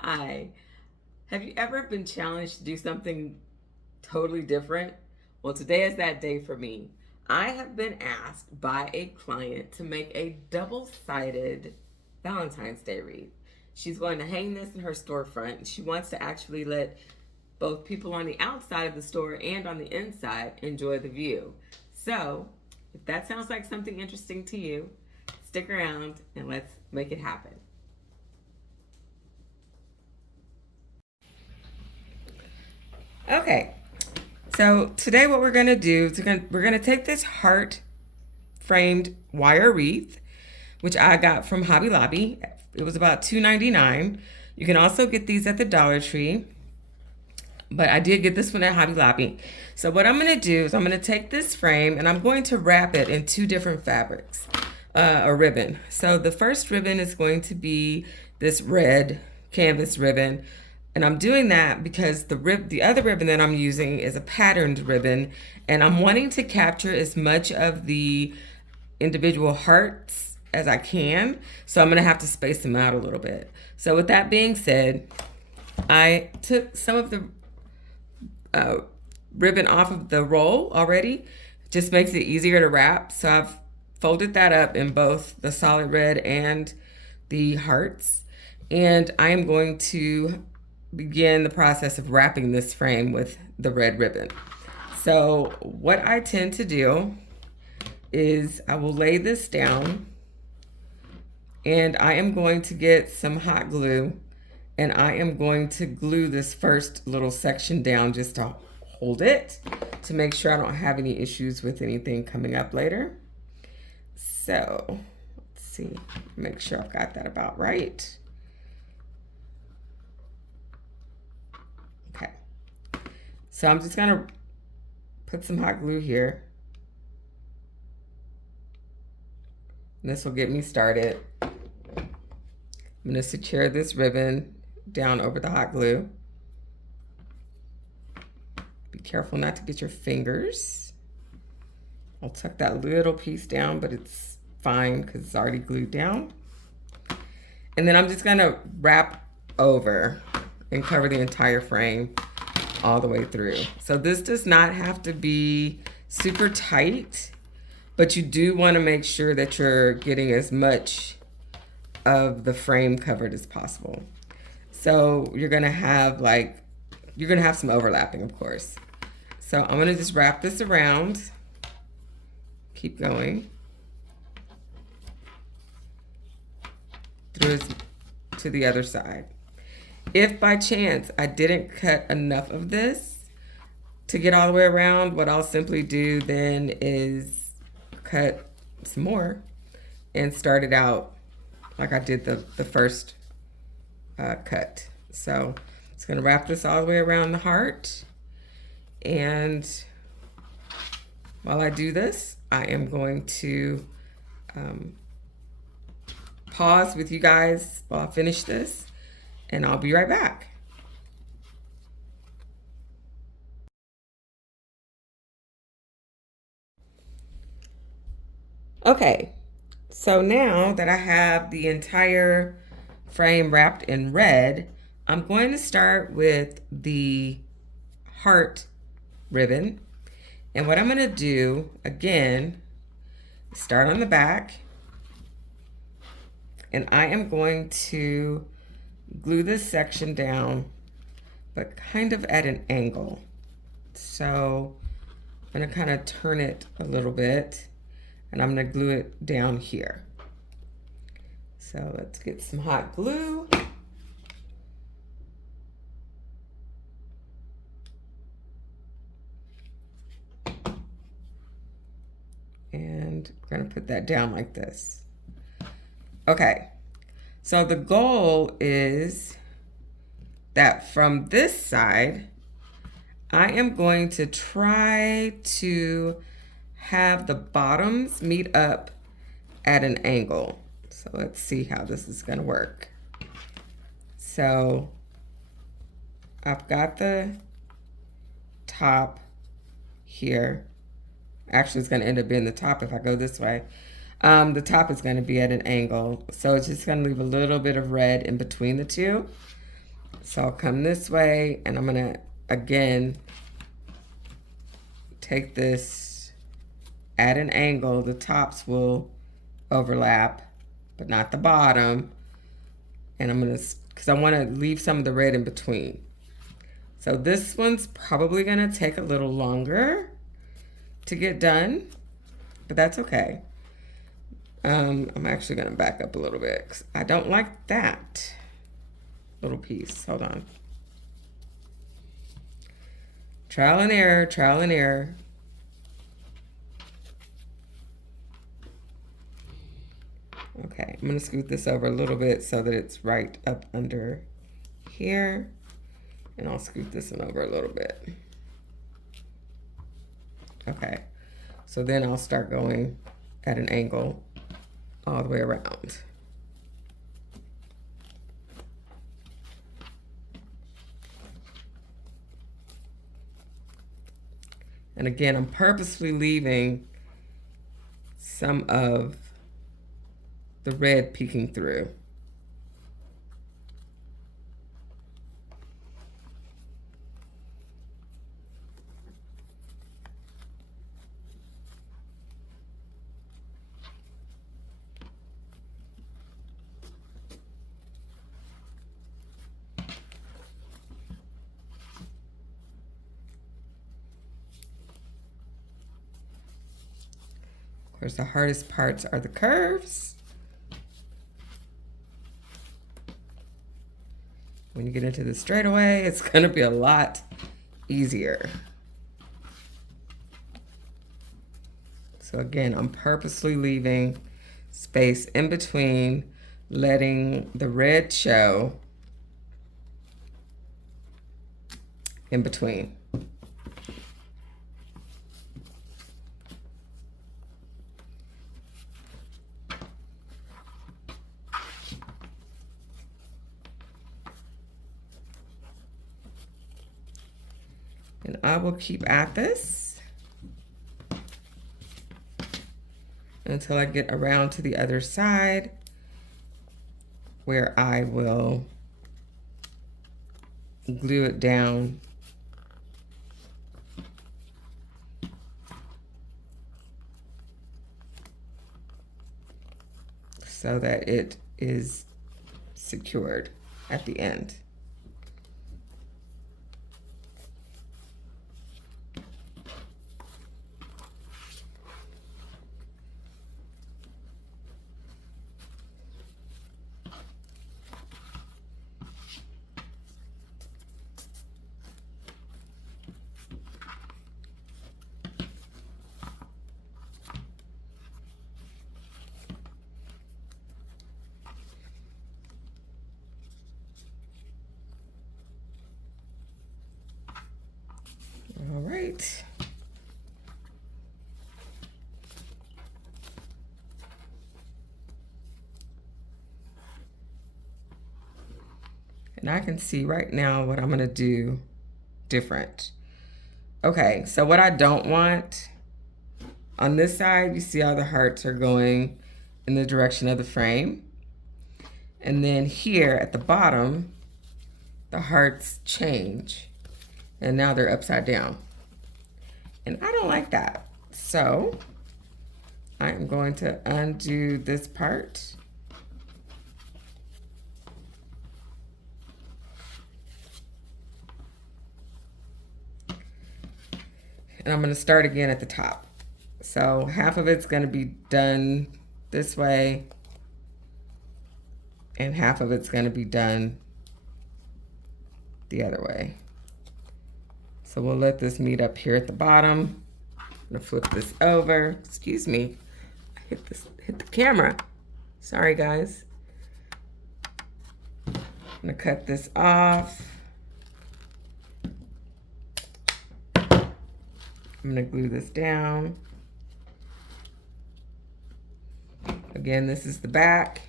Hi. Have you ever been challenged to do something totally different? Well, today is that day for me. I have been asked by a client to make a double sided Valentine's Day wreath. She's going to hang this in her storefront. She wants to actually let both people on the outside of the store and on the inside enjoy the view. So, if that sounds like something interesting to you, stick around and let's make it happen. Okay, so today what we're gonna do is we're gonna take this heart framed wire wreath, which I got from Hobby Lobby. It was about $2.99. You can also get these at the Dollar Tree, but I did get this one at Hobby Lobby. So what I'm gonna do is I'm gonna take this frame and I'm going to wrap it in two different fabrics, a ribbon. So the first ribbon is going to be this red canvas ribbon. And I'm doing that because the other ribbon that I'm using is a patterned ribbon, and I'm wanting to capture as much of the individual hearts as I can. So I'm gonna have to space them out a little bit. So with that being said, I took some of the ribbon off of the roll already. Just makes it easier to wrap. So I've folded that up in both the solid red and the hearts. And I am going to begin the process of wrapping this frame with the red ribbon. So what I tend to do is I will lay this down and I am going to get some hot glue and I am going to glue this first little section down just to hold it to make sure I don't have any issues with anything coming up later. So let's see, make sure I've got that about right. Okay, so I'm just gonna put some hot glue here. And this will get me started. I'm gonna secure this ribbon down over the hot glue. Be careful not to get your fingers. I'll tuck that little piece down, but it's fine because it's already glued down. And then I'm just gonna wrap over and cover the entire frame all the way through. So this does not have to be super tight, but you do want to make sure that you're getting as much of the frame covered as possible. So you're gonna have some overlapping, of course. So I'm gonna just wrap this around, keep going through to the other side. If by chance I didn't cut enough of this to get all the way around, what I'll simply do then is cut some more and start it out like I did the first cut. So it's gonna wrap this all the way around the heart. And while I do this, I am going to pause with you guys while I finish this, and I'll be right back. Okay, so now that I have the entire frame wrapped in red, I'm going to start with the heart ribbon. And what I'm going to do, again, start on the back. And I am going to glue this section down, but kind of at an angle. So I'm going to kind of turn it a little bit, and I'm going to glue it down here. So let's get some hot glue. And we're going to put that down like this. Okay, so the goal is that from this side, I am going to try to have the bottoms meet up at an angle. So let's see how this is going to work. So I've got the top here. Actually, it's going to end up being the top if I go this way. The top is going to be at an angle. So it's just going to leave a little bit of red in between the two. So I'll come this way and I'm gonna, again, take this at an angle. The tops will overlap, but not the bottom. And I'm gonna, because I wanna leave some of the red in between. So this one's probably gonna take a little longer to get done, but that's okay. I'm actually gonna back up a little bit because I don't like that little piece. Hold on. Trial and error, trial and error. Okay, I'm gonna scoot this over a little bit so that it's right up under here. And I'll scoot this one over a little bit. Okay, so then I'll start going at an angle all the way around. And again, I'm purposefully leaving some of the red peeking through. Of course, the hardest parts are the curves. When you get into the straightaway, it's gonna be a lot easier. So again, I'm purposely leaving space in between, letting the red show in between. And I will keep at this until I get around to the other side, where I will glue it down so that it is secured at the end. All right. And I can see right now what I'm gonna do different. Okay, so what I don't want, on this side, you see how the hearts are going in the direction of the frame. And then here at the bottom, the hearts change. And now they're upside down. And I don't like that. So I'm going to undo this part. And I'm going to start again at the top. So half of it's going to be done this way, and half of it's going to be done the other way. So we'll let this meet up here at the bottom. I'm going to flip this over. Excuse me. I hit the camera. Sorry, guys. I'm going to cut this off. I'm going to glue this down. Again, this is the back.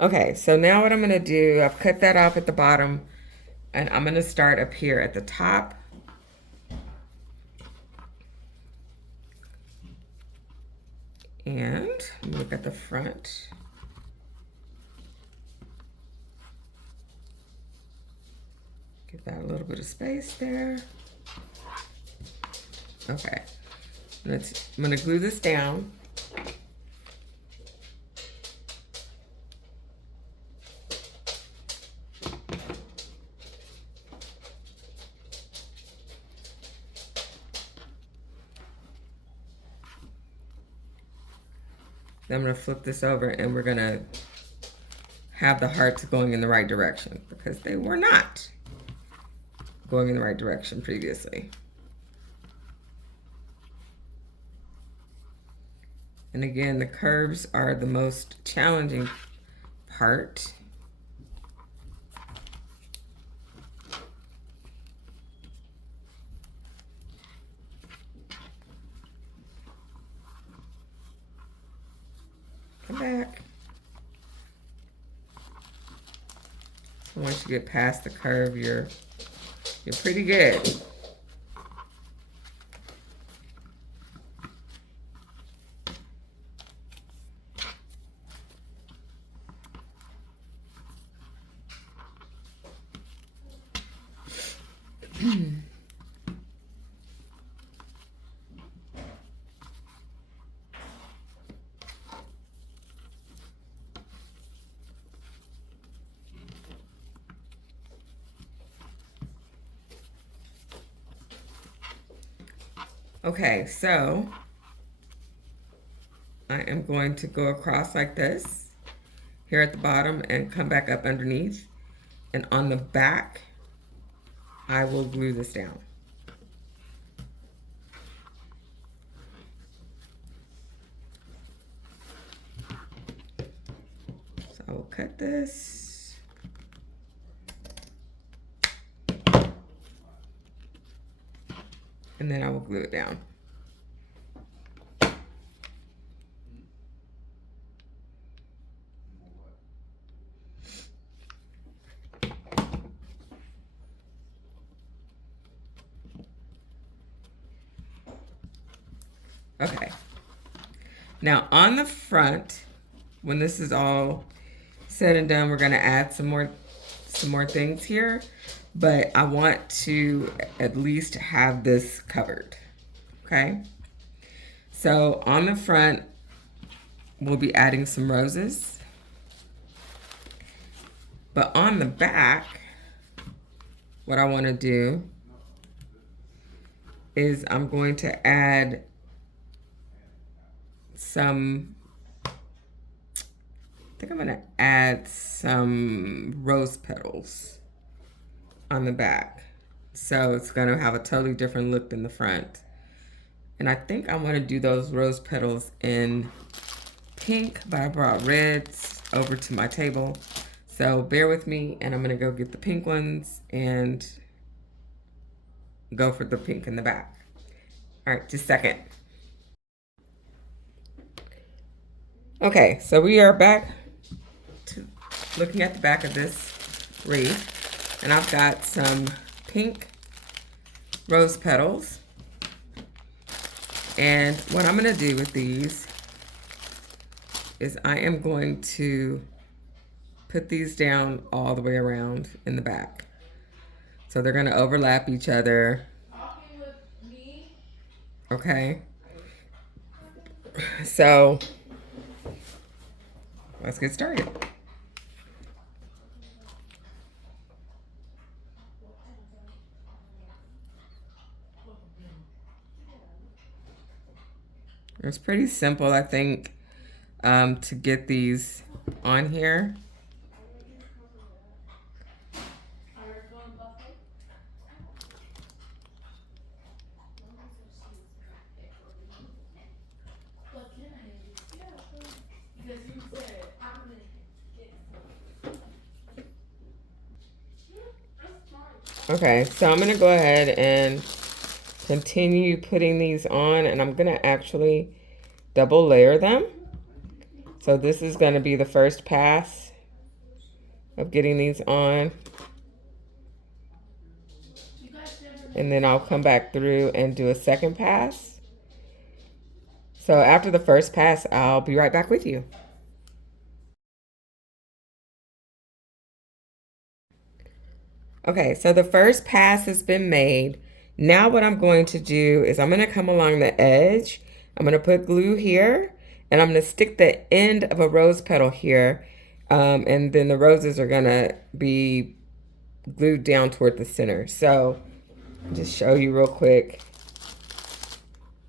Okay, so now what I'm gonna do, I've cut that off at the bottom, and I'm gonna start up here at the top. And look at the front. Give that a little bit of space there. Okay, I'm gonna glue this down. Then I'm gonna flip this over and we're gonna have the hearts going in the right direction because they were not going in the right direction previously. And again, the curves are the most challenging part. Come back. So once you get past the curve, you're pretty good. Okay, so I am going to go across like this here at the bottom and come back up underneath. And on the back, I will glue this down. So I will cut this. And then I will glue it down. Okay. Now on the front, when this is all said and done, we're gonna add some more things here, but I want to at least have this covered, okay? So on the front, we'll be adding some roses, but on the back, what I wanna do is I'm going to add some, I think I'm gonna add some rose petals on the back. So it's gonna have a totally different look than the front. And I think I wanna do those rose petals in pink, but I brought reds over to my table. So bear with me and I'm gonna go get the pink ones and go for the pink in the back. All right, just a second. Okay, so we are back to looking at the back of this wreath, and I've got some pink rose petals. And what I'm gonna do with these is I am going to put these down all the way around in the back. So they're gonna overlap each other. Okay. So let's get started. It's pretty simple, I think, to get these on here. Okay, so I'm gonna go ahead and continue putting these on, and I'm gonna actually double layer them. So this is gonna be the first pass, of getting these on. And then I'll come back through and do a second pass. So after the first pass, I'll be right back with you. Okay, so the first pass has been made. Now what I'm going to do is I'm going to come along the edge. I'm going to put glue here, and I'm going to stick the end of a rose petal here. And then the roses are going to be glued down toward the center. So just show you real quick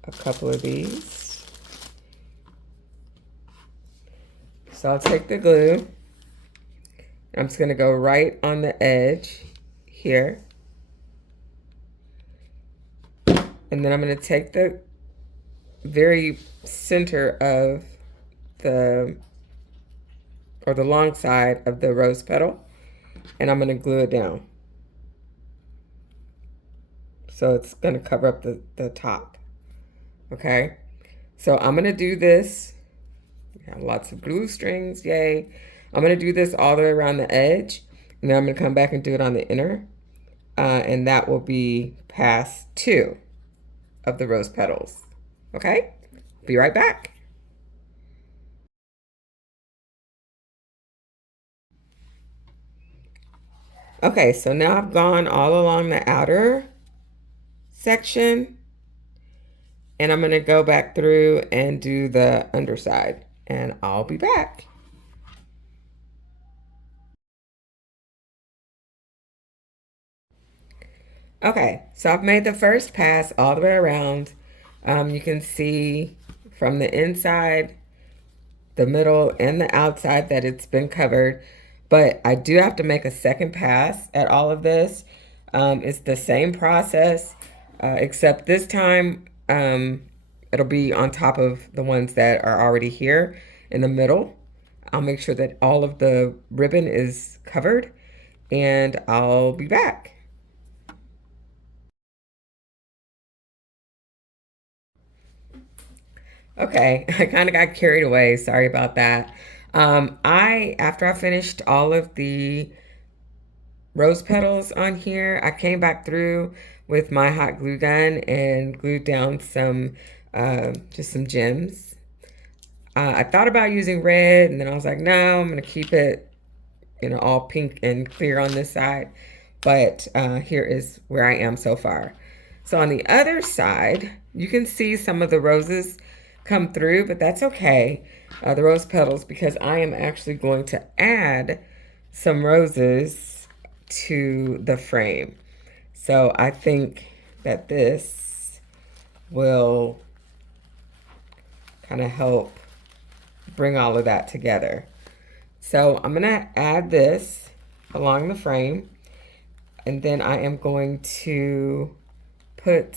a couple of these. So I'll take the glue. I'm just going to go right on the edge here. And then I'm going to take the very center of the long side of the rose petal, and I'm going to glue it down. So it's going to cover up the top. Okay. So I'm going to do this. We have lots of glue strings. Yay. I'm going to do this all the way around the edge. And then I'm going to come back and do it on the inner. And that will be pass 2 of the rose petals. Okay. Be right back. Okay, so now I've gone all along the outer section, and I'm going to go back through and do the underside, and I'll be back. Okay, so I've made the first pass all the way around. You can see from the inside, the middle, and the outside that it's been covered. But I do have to make a second pass at all of this. It's the same process, except this time it'll be on top of the ones that are already here in the middle. I'll make sure that all of the ribbon is covered, and I'll be back. Okay, I kind of got carried away. Sorry about that. After I finished all of the rose petals on here, I came back through with my hot glue gun and glued down some, just some gems. I thought about using red, and then I was like, no, I'm gonna keep it, all pink and clear on this side. But here is where I am so far. So on the other side, you can see some of the roses come through, but that's okay. The rose petals, because I am actually going to add some roses to the frame. So I think that this will kind of help bring all of that together. So I'm gonna add this along the frame, and then I am going to put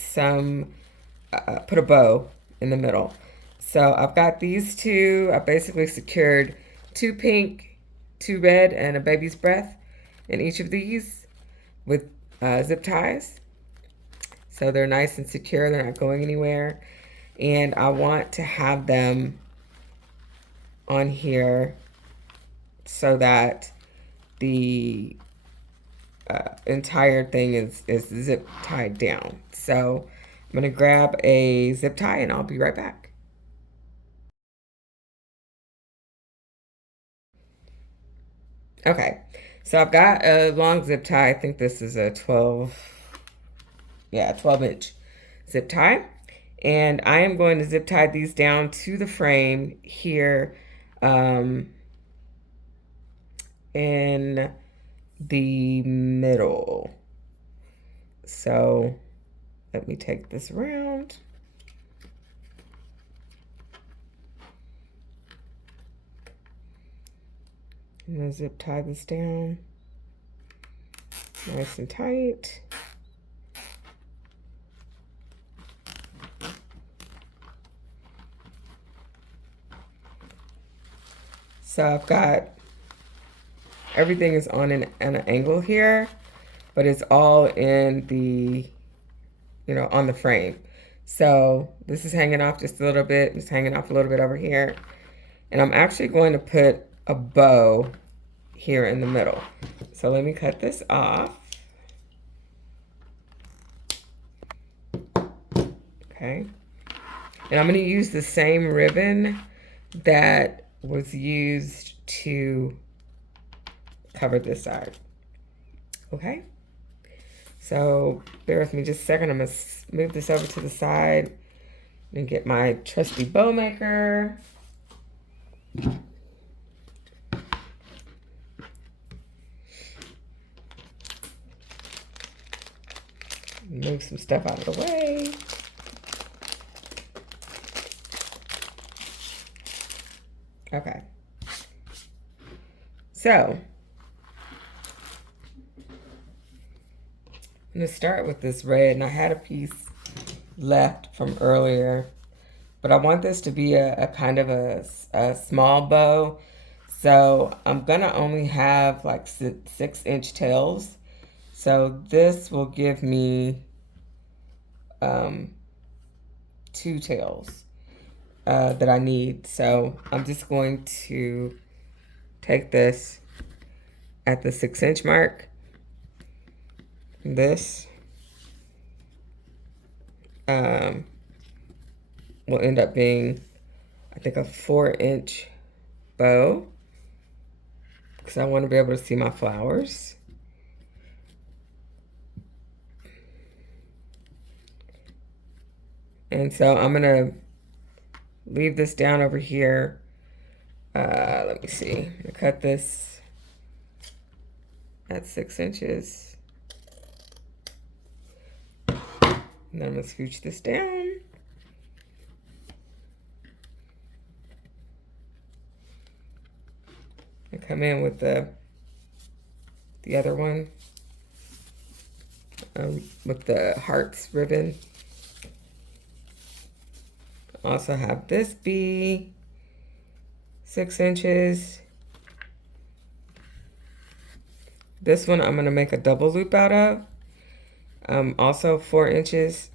put a bow in the middle. So I've got these two. I basically secured 2 pink, 2 red, and a baby's breath in each of these with zip ties. So they're nice and secure. They're not going anywhere. And I want to have them on here so that the entire thing is zip tied down. So I'm going to grab a zip tie, and I'll be right back. Okay, so I've got a long zip tie. I think this is a 12-inch zip tie. And I am going to zip tie these down to the frame here in the middle. So let me take this around. I'm going to zip tie this down nice and tight. So I've got, everything is on an angle here, but it's all in the, on the frame. So this is hanging off just a little bit, just hanging off a little bit over here. And I'm actually going to put a bow here in the middle. So let me cut this off. Okay. And I'm going to use the same ribbon that was used to cover this side. Okay. So bear with me just a second. I'm going to move this over to the side and get my trusty bow maker. Move some stuff out of the way. Okay. So I'm going to start with this red, and I had a piece left from earlier, but I want this to be a kind of a small bow. So I'm going to only have like 6-inch tails. So this will give me 2 tails that I need. So I'm just going to take this at the 6-inch mark. This will end up being, I think, a 4-inch bow, because I want to be able to see my flowers. And so I'm going to leave this down over here. Let me see. I'm going to cut this at 6 inches. And then I'm going to scooch this down. And come in with the other one with the hearts ribbon. Also have this be 6 inches. This one I'm going to make a double loop out of. Also 4 inches.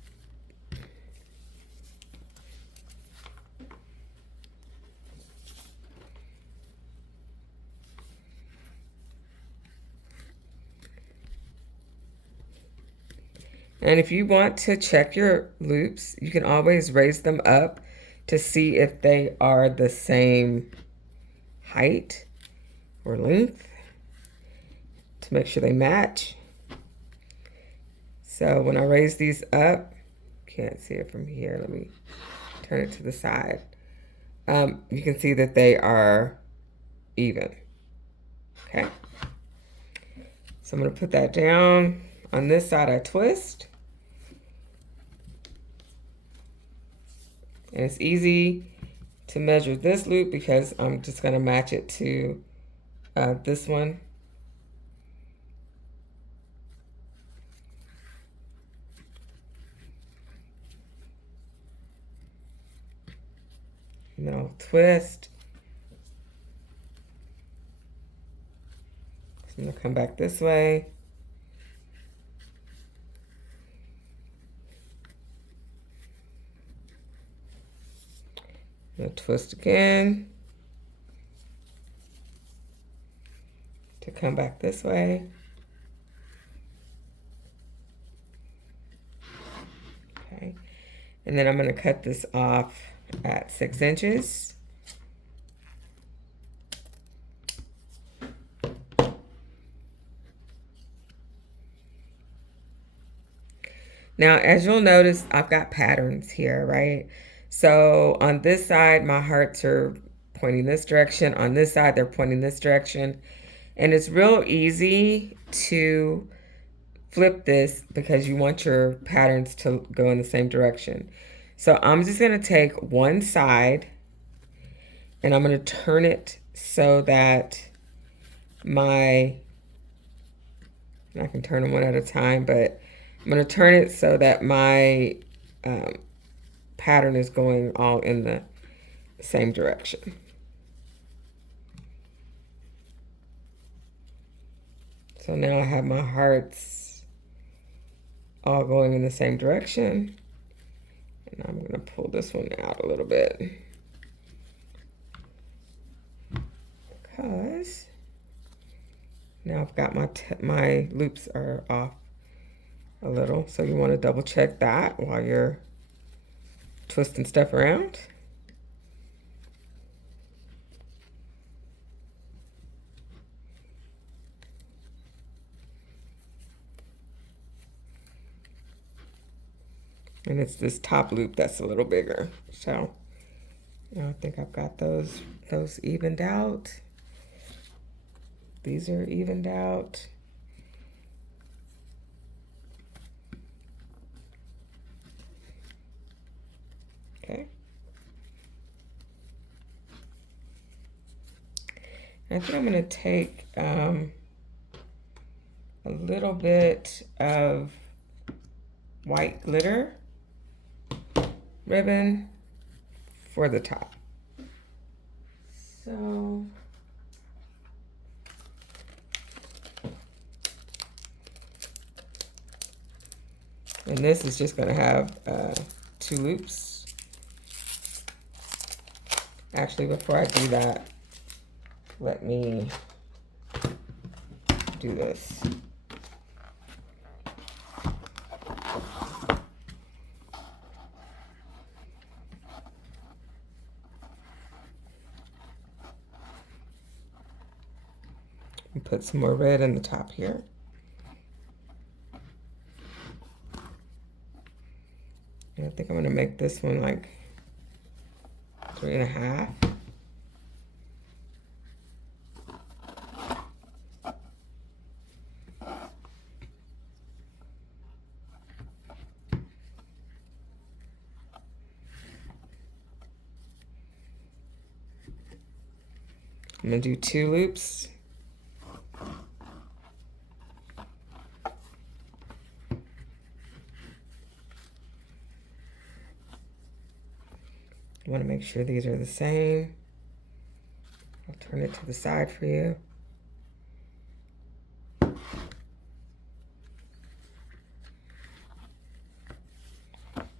And if you want to check your loops, you can always raise them up to see if they are the same height or length, to make sure they match. So when I raise these up, can't see it from here. Let me turn it to the side. You can see that they are even. Okay. So I'm going to put that down. On this side, I twist. And it's easy to measure this loop because I'm just going to match it to this one. And then I'll twist. So I'm going to come back this way. I'm going to twist again to come back this way. Okay. And then I'm going to cut this off at 6 inches. Now, as you'll notice, I've got patterns here, right? So on this side, my hearts are pointing this direction. On this side, they're pointing this direction. And it's real easy to flip this because you want your patterns to go in the same direction. So I'm just going to take one side and I'm going to turn it so that I can turn them one at a time, but I'm going to turn it so that my pattern is going all in the same direction. So now I have my hearts all going in the same direction. And I'm going to pull this one out a little bit, because Now I've got my loops are off a little, so you want to double check that while you're twisting stuff around. And it's this top loop that's a little bigger. So I think I've got those evened out. These are evened out. Okay. I think I'm going to take a little bit of white glitter ribbon for the top. So and this is just going to have 2 loops. Actually, before I do that, let me do this. And put some more red in the top here. And I think I'm going to make this one like 3.5. I'm going to do 2 loops. I want to make sure these are the same. I'll turn it to the side for you.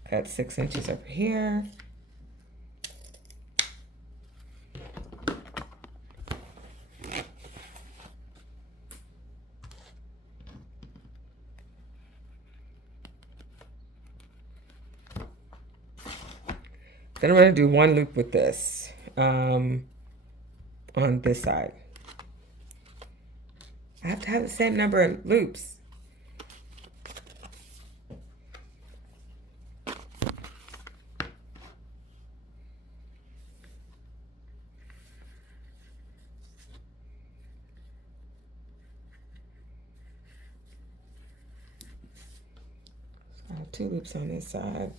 Cut 6 inches over here. Then I'm going to do 1 loop with this on this side. I have to have the same number of loops. So I have 2 loops on this side.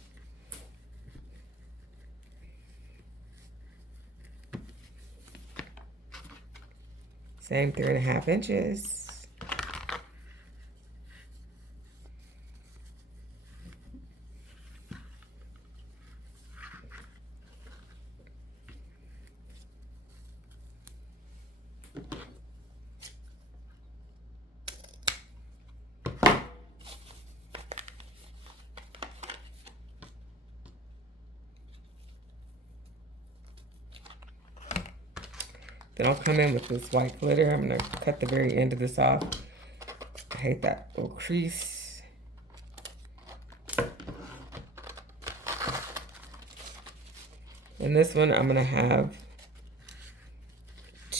Same 3.5 inches. Then I'll come in with this white glitter. I'm going to cut the very end of this off. I hate that little crease. And this one I'm going to have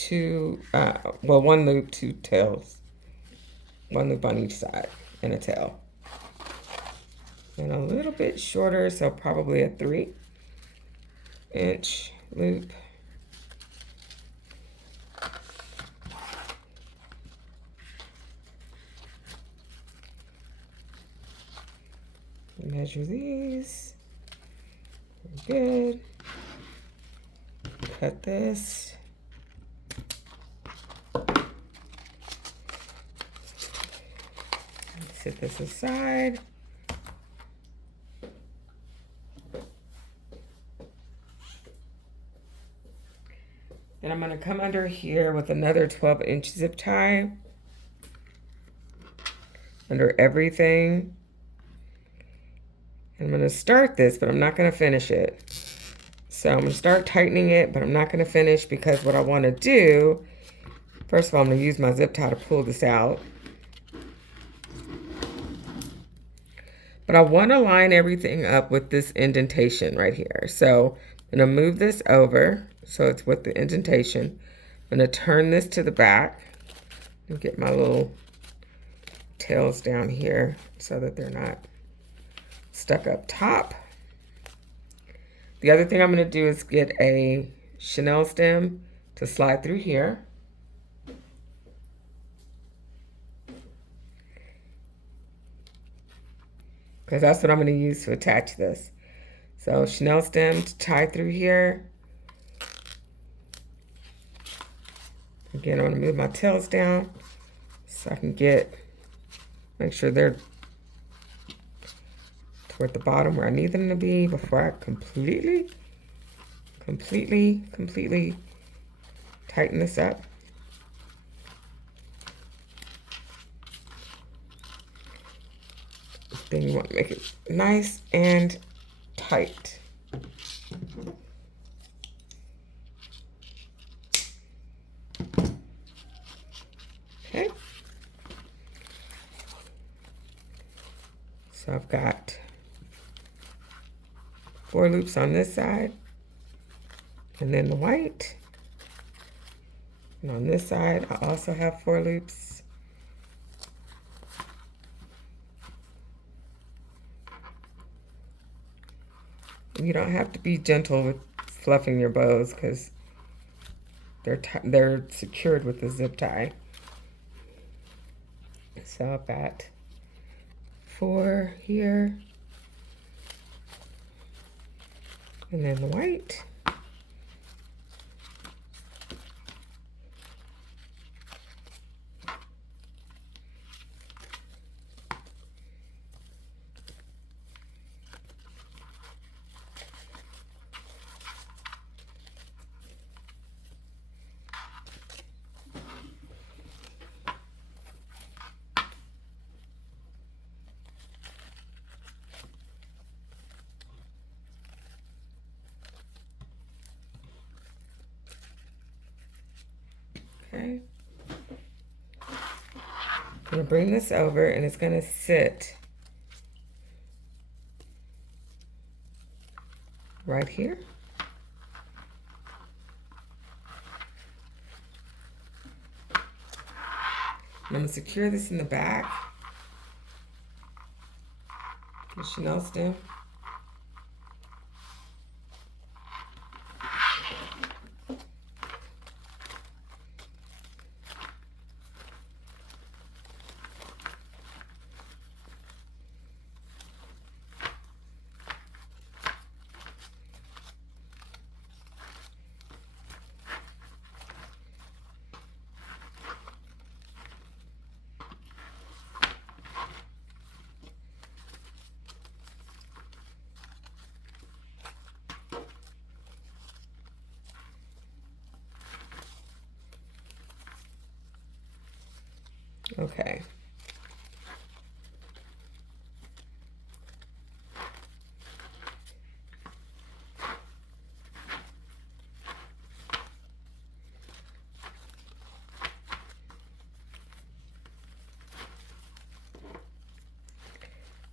1 loop, 2 tails. 1 loop on each side and a tail. And a little bit shorter, so probably a 3-inch loop. Measure these. Good. Cut this. Set this aside. Then I'm going to come under here with another 12-inch zip tie under everything. I'm going to start this, but I'm not going to finish it. So I'm going to start tightening it, but I'm not going to finish because what I want to do First of all, I'm going to use my zip tie to pull this out. But I want to line everything up with this indentation right here. So I'm going to move this over so it's with the indentation. I'm going to turn this to the back and get my little tails down here so that they're not stuck up top. The other thing I'm going to do is get a chenille stem to slide through here. Because that's what I'm going to use to attach this. So chenille stem to tie through here. Again, I'm going to move my tails down so I can make sure they're toward the bottom where I need them to be before I completely tighten this up. Then you want to make it nice and tight. Okay. So I've got 4 loops on this side, and then the white. And on this side, I also have 4 loops. You don't have to be gentle with fluffing your bows because they're secured with the zip tie. So I've got 4 here, and then the white. Okay. I'm going to bring this over and it's going to sit right here. I'm going to secure this in the back. The chenille stem. Okay.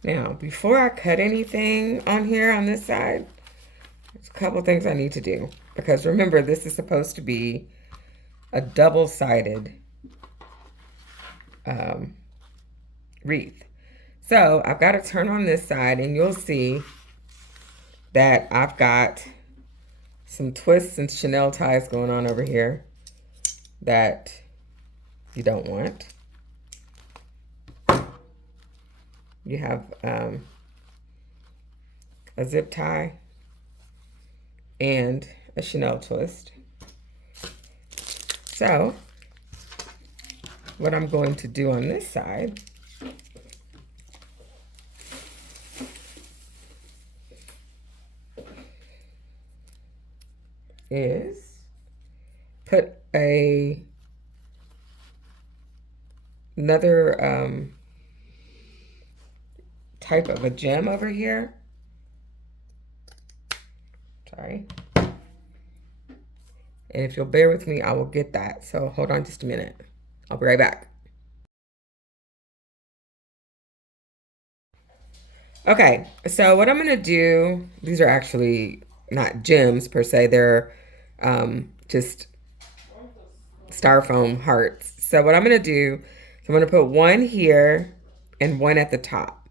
Now, before I cut anything on here on this side, there's a couple things I need to do. Because remember, this is supposed to be a double-sided wreath. So I've got to turn on this side and you'll see that I've got some twists and chenille ties going on over here that you don't want. You have a zip tie and a chenille twist. So what I'm going to do on this side is put another type of a gem over here. Sorry. And if you'll bear with me, I will get that. So hold on just a minute. I'll be right back. Okay, so what I'm gonna do, these are actually not gems per se, they're just styrofoam hearts. So what I'm gonna do, I'm gonna put one here and one at the top.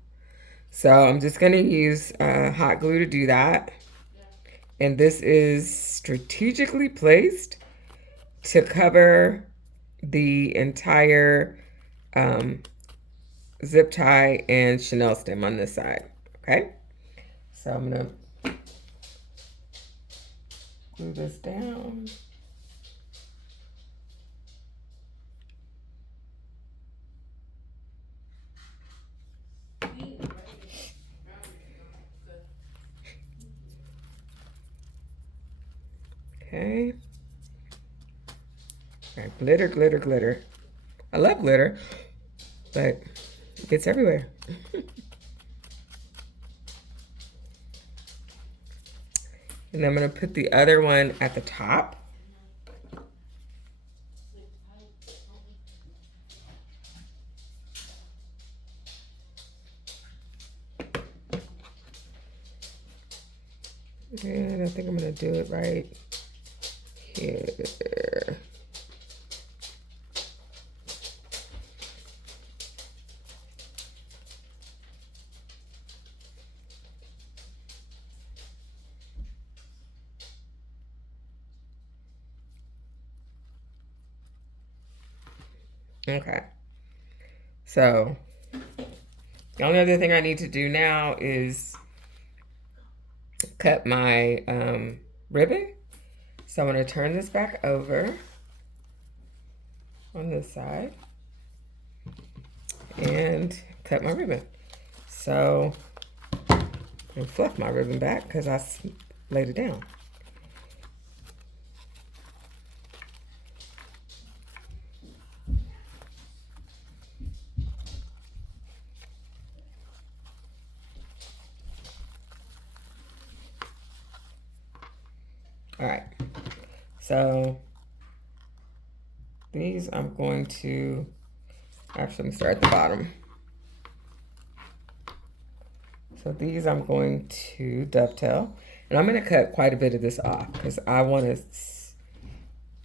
So I'm just gonna use hot glue to do that. And this is strategically placed to cover the entire zip tie and Chanel stem on this side. Okay, so I'm gonna glue this down. Okay. Right, glitter, glitter, glitter. I love glitter, but it gets everywhere. And I'm gonna put the other one at the top. And I think I'm gonna do it right here. Okay. So the only other thing I need to do now is cut my ribbon. So I'm gonna turn this back over on this side and cut my ribbon. So I'm gonna fluff my ribbon back because I laid it down. All right, so these I'm going to actually start at the bottom. So these I'm going to dovetail, and I'm going to cut quite a bit of this off because I want to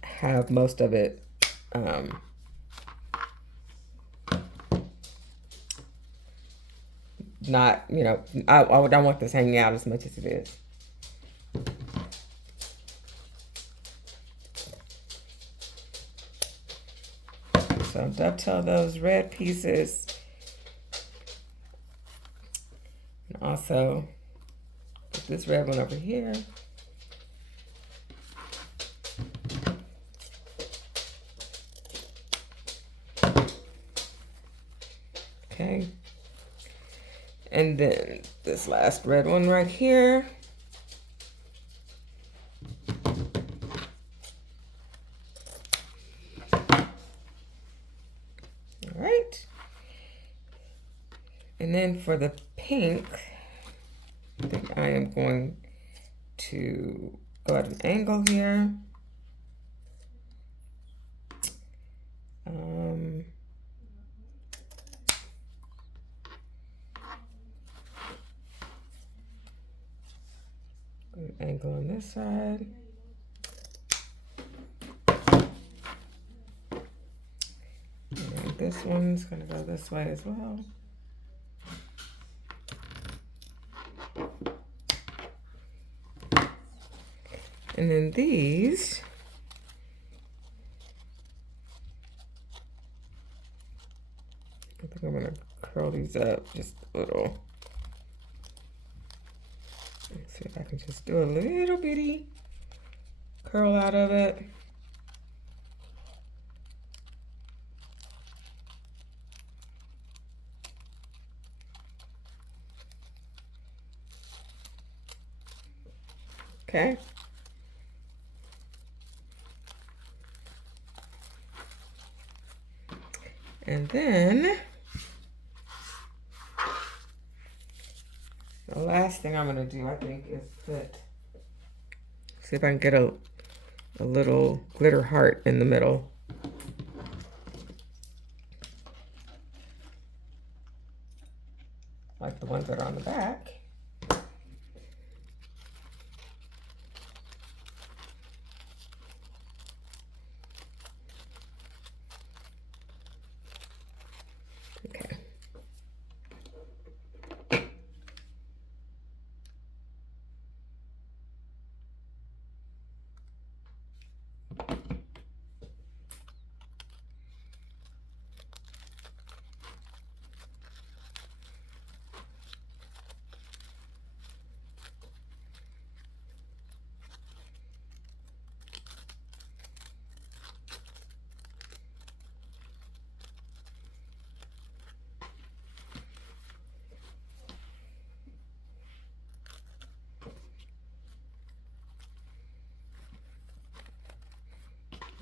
have most of it not, you know, I don't want this hanging out as much as it is. So dovetail those red pieces. And also put this red one over here. Okay. And then this last red one right here. All right. And then for the pink, I think I am going to go at an angle here. An angle on this side. And this one's gonna go this way as well. And then these, I think I'm gonna curl these up just a little. Let's see if I can just do a little bitty curl out of it. Okay. And then the last thing I'm gonna do, I think, is put, see if I can get a a little glitter heart in the middle. Like the ones that are on the back. Okay.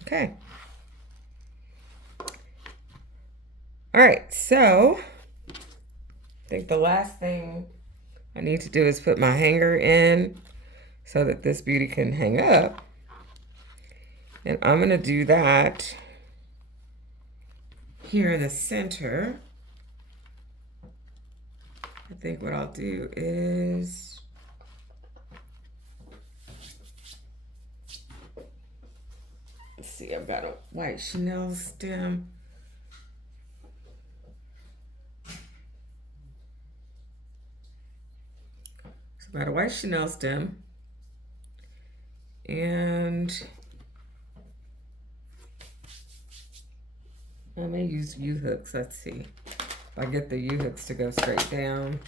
Okay. All right, so I think the last thing I need to do is put my hanger in so that this beauty can hang up. And I'm gonna do that here in the center. I think what I'll do is let's see, I've got a white Chanel stem. So I've got a white Chanel stem. And I may use U-hooks. Let's see if I get the U-hooks to go straight down.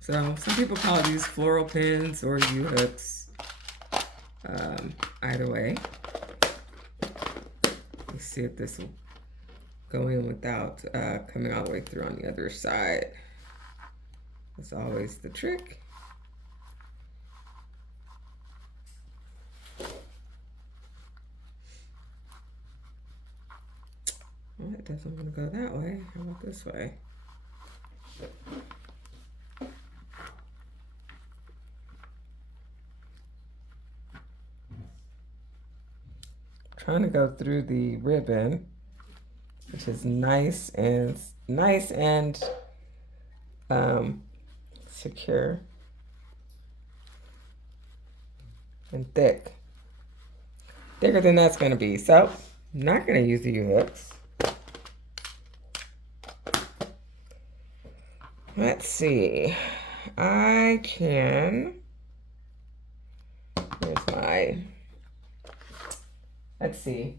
So some people call these floral pins or U-hooks. Either way. Let's see if this will go in without coming all the way through on the other side. That's always the trick. Well, it doesn't want to go that way. How about this way? Trying to go through the ribbon, which is nice and secure and thick. Thicker than that's going to be. So I'm not going to use the U-hooks. Let's see. I can. Here's my. Let's see.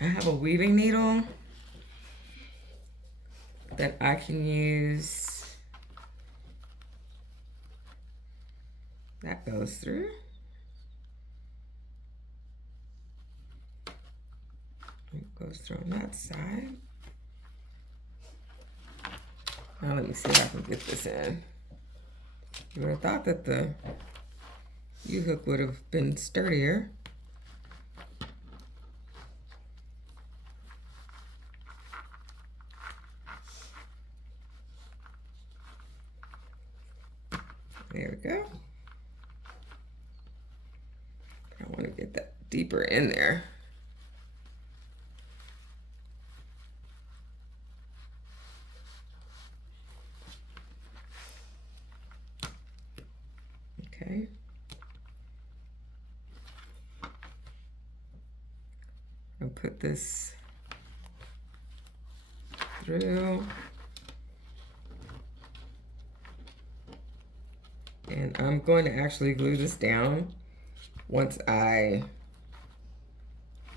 I have a weaving needle that I can use. That goes through. It goes through on that side. Now let me see if I can get this in. You would have thought that the U-hook would have been sturdier. There we go. I want to get that deeper in there. Okay. I'll put this through. And I'm going to actually glue this down once I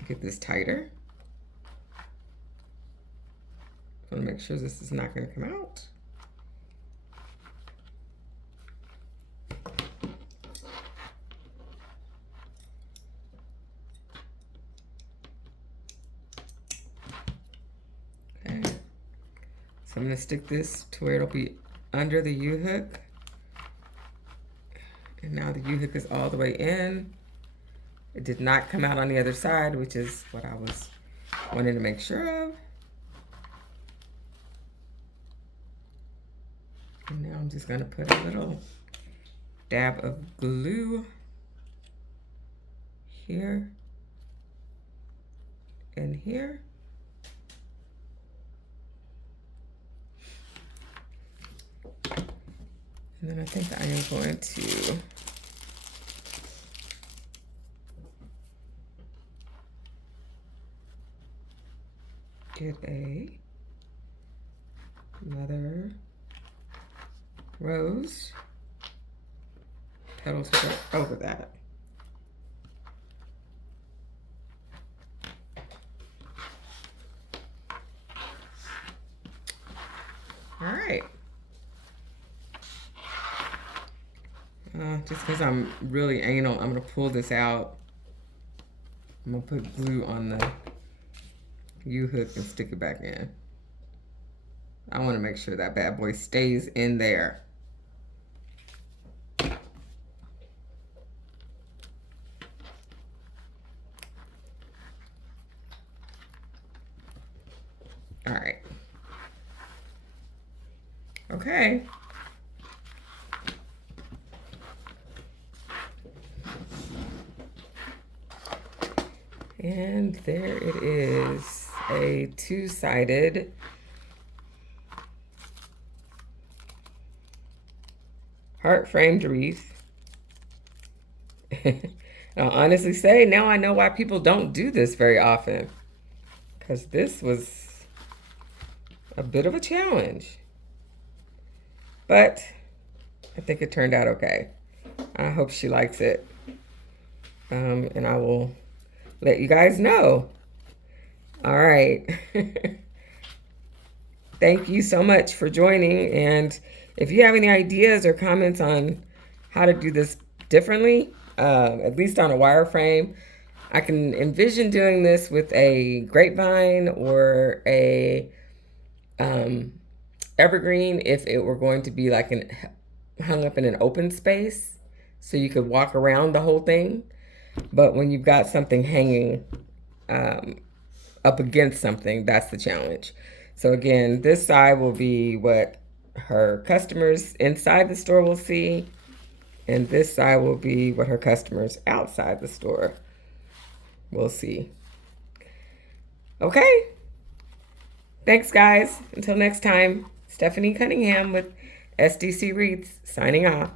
get this tighter. I want to make sure this is not going to come out. Okay. So I'm going to stick this to where it'll be under the U-hook. And now the U-hook is all the way in. It did not come out on the other side, which is what I was wanting to make sure of. And now I'm just going to put a little dab of glue here and here. And then I think I am going to get another rose petal to go over that. All right. Just because I'm really anal, I'm going to pull this out. I'm going to put glue on the U-hook and stick it back in. I want to make sure that bad boy stays in there. All right. Okay. And there it is, a two-sided heart-framed wreath. I'll honestly say, now I know why people don't do this very often, because this was a bit of a challenge. But I think it turned out okay. I hope she likes it. And I will let you guys know. All right. Thank you so much for joining. And if you have any ideas or comments on how to do this differently, at least on a wireframe, I can envision doing this with a grapevine or a evergreen if it were going to be like hung up in an open space so you could walk around the whole thing. But when you've got something hanging up against something, that's the challenge. So again, this side will be what her customers inside the store will see, and this side will be what her customers outside the store will see. Okay. Thanks, guys. Until next time, Stephanie Cunningham with SDC Wreaths signing off.